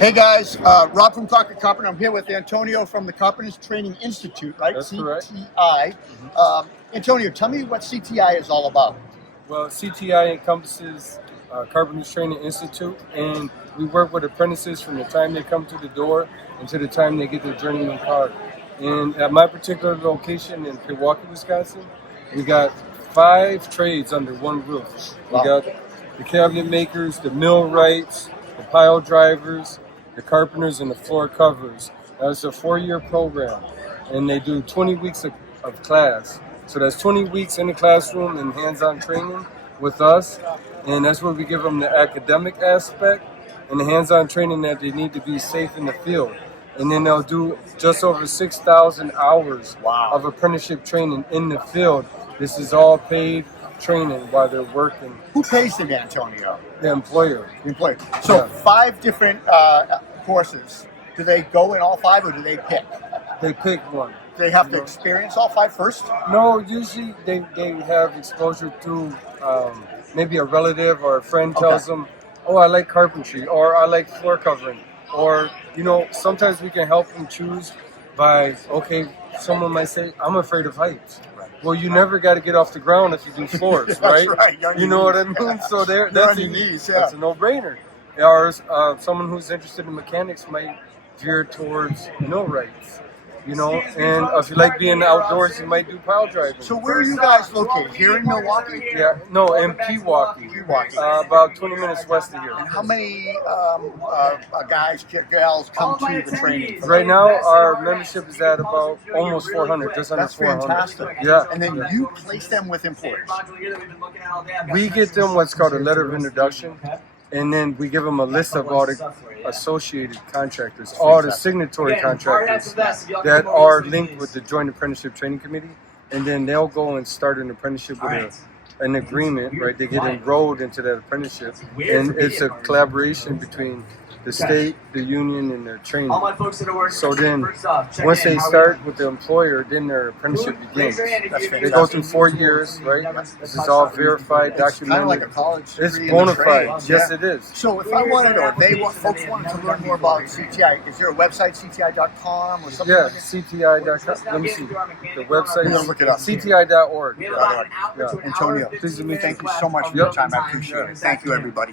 Hey guys, Rob from Crocker Carpenter. I'm here with Antonio from the Carpenters Training Institute, right? That's CTI. Antonio, tell me what CTI is all about. Well, CTI encompasses Carpenters Training Institute, and we work with apprentices from the time they come to the door until the time they get their journeyman card. And at my particular location in Milwaukee, Wisconsin, we got 5 trades under one roof. We got the cabinet makers, the millwrights, the pile drivers, the carpenters, and the floor coverers. That's a 4-year program, and they do 20 weeks of class. So that's 20 weeks in the classroom and hands-on training with us, and that's where we give them the academic aspect and the hands-on training that they need to be safe in the field. And then they'll do just over 6,000 hours of apprenticeship training in the field. This is all paid training while they're working. Who pays them, Antonio? The employer. The employer. So 5 different courses. Do they go in all 5 or do they pick? They pick one. Do they have to experience all 5 first? No, usually they have exposure through maybe a relative or a friend tells them, oh, I like carpentry, or I like floor covering. Or, sometimes we can help them choose by, someone might say, I'm afraid of heights. Well, you never got to get off the ground if you do floors, right? That's right. You know what I mean? So that's a no-brainer. Or someone who's interested in mechanics might veer towards millwrights. And if you like being outdoors, you might do pile driving. So where are you guys located? Here in Milwaukee? Yeah, no, in Pewaukee. About 20 minutes west of here. And how many guys, gals come to the training? Right now, our membership is at about almost 400, just under 400. That's fantastic. Yeah. And then you place them with employers. We get them what's called a letter of introduction, and then we give them a list of all the associated contractors, all the signatory contractors that are linked with the Joint Apprenticeship Training Committee, and then they'll go and start an apprenticeship with an agreement, right? They get enrolled into that apprenticeship, and it's a collaboration between the state, the union, and their training. So then, once they start with the employer, then their apprenticeship begins. They go through 4 years, right? This is all verified, documented. Kind of like a college It's degree bona in trade. fide. Yes, it is. So if I wanted, or folks wanted to learn more about CTI, is there a website, cti.com or something? Yeah, like that? CTI.com. Let me see. The website We're gonna is look it up. CTI.org. Yeah. Antonio, Pleased to meet you. thank you so much for your time. I appreciate it. Thank you, everybody.